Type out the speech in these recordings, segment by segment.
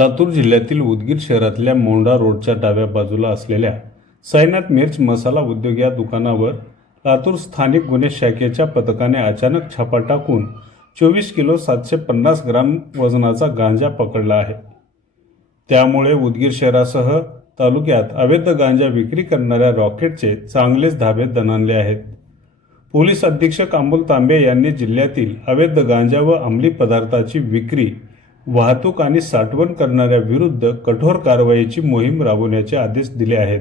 लातूर जिल्ह्यातील उदगीर शहरातल्या मोंढा रोडच्या डाव्या बाजूला असलेल्या साईनाथ मिर्च मसाला उद्योग या दुकानावर लातूर स्थानिक गुन्हे शाखेच्या पथकाने अचानक छापा टाकून 24 किलो 750 ग्राम वजनाचा गांजा पकडला आहे। त्यामुळे उदगीर शहरासह तालुक्यात अवैध गांजा विक्री करणाऱ्या रॉकेटचे चांगलेच धाबे दणाणले आहेत। पोलीस अधीक्षक अमोल तांबे यांनी जिल्ह्यातील अवैध गांजा व अंमली पदार्थाची विक्री, वाहतूक आणि साठवण करणाऱ्या विरुद्ध कठोर कारवाईची मोहीम राबवण्याचे आदेश दिले आहेत।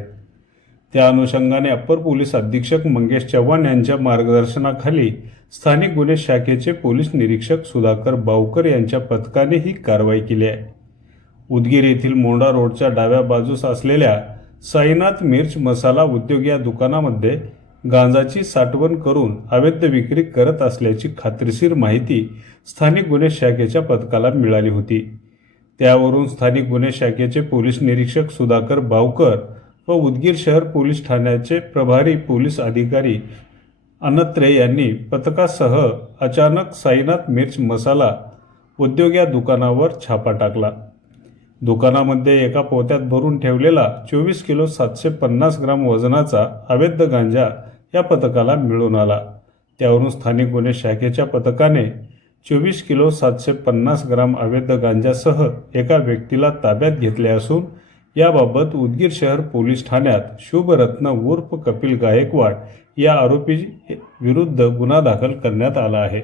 त्या अनुषंगाने अप्पर पोलीस अधीक्षक मंगेश चव्हाण यांच्या मार्गदर्शनाखाली स्थानिक गुन्हे शाखेचे पोलीस निरीक्षक सुधाकर बावकर यांच्या पथकाने ही कारवाई केली आहे। उदगीर येथील मोंढा रोडच्या डाव्या बाजूस असलेल्या साईनाथ मिर्च मसाला उद्योग या दुकानामध्ये गांजाची साठवण करून अवैध विक्री करत असल्याची खात्रीशीर माहिती स्थानिक गुन्हे शाखेच्या पथकाला मिळाली होती। त्यावरून स्थानिक गुन्हे शाखेचे पोलीस निरीक्षक सुधाकर बावकर व उदगीर शहर पोलीस ठाण्याचे प्रभारी पोलीस अधिकारी अनत्रे यांनी पथकासह अचानक साईनाथ मिर्च मसाला उद्योग या दुकानावर छापा टाकला। दुकानामध्ये एका पोत्यात भरून ठेवलेला 24 किलो 750 ग्राम वजनाचा अवैध गांजा या पथकाला मिळून आला। त्यावरून स्थानिक गुन्हे शाखेच्या पथकाने 24 किलो 750 ग्राम अवैध गांजासह एका व्यक्तीला ताब्यात घेतले असून याबाबत उदगीर शहर पोलीस ठाण्यात शुभरत्न उर्फ कपिल गायकवाड या आरोपी विरुद्ध गुन्हा दाखल करण्यात आला आहे।